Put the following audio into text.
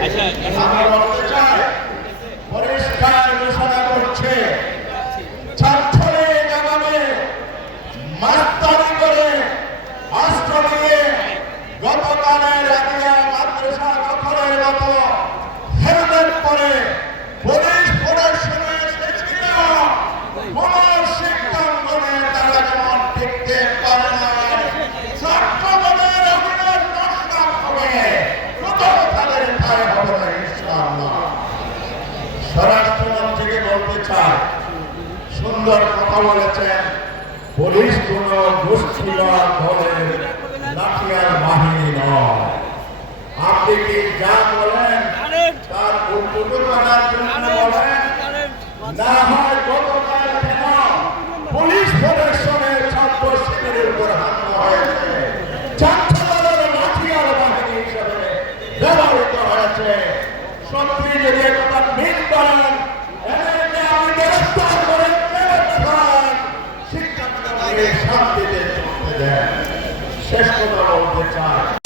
আমি বলতে চাই, পরিষ্কার ঘোষণা করছে ছাত্রলীগ আগামী মাস্তানি করে অস্ত্র নিয়ে গতকালের রাতিয়া মাদ্রাসা দখলের মতো হেলমেট পরে পুলিশ প্রদর্শনে এসেছিল। কোন শিক্ষাঙ্গনে তারা যেমন টিকতে পারে না, ছাত্রদলের অভিনয় নষ্ট হবে, কোথাও তাদের ঠাই হবে না ইনশাআল্লাহ। স্বরাষ্ট্রমন্ত্রীকে বলতে চাই, সুন্দর কথা বলেছেন, পুলিশ কোন গোষ্ঠীবাদ দলের লাঠিয়ার বাহিনী নয়। আপনি কি যা বলেন তার উল্টো করার জন্য বলেন, না হয় গতকাল কেন পুলিশ প্রদর্শনের ছাত্র শিবিরের উপর হামলা হয়েছে, ছাত্র দলের লাঠিয়ার বাহিনী হিসেবে ব্যবহৃত হয়েছে। সত্যি যদি একথা মিল করেন, এদেরকে আপনি গ্রেফতার করে শিক্ষার্থীদের শান্তিতে চলতে দেন। শেষ কথা বলতে চাই।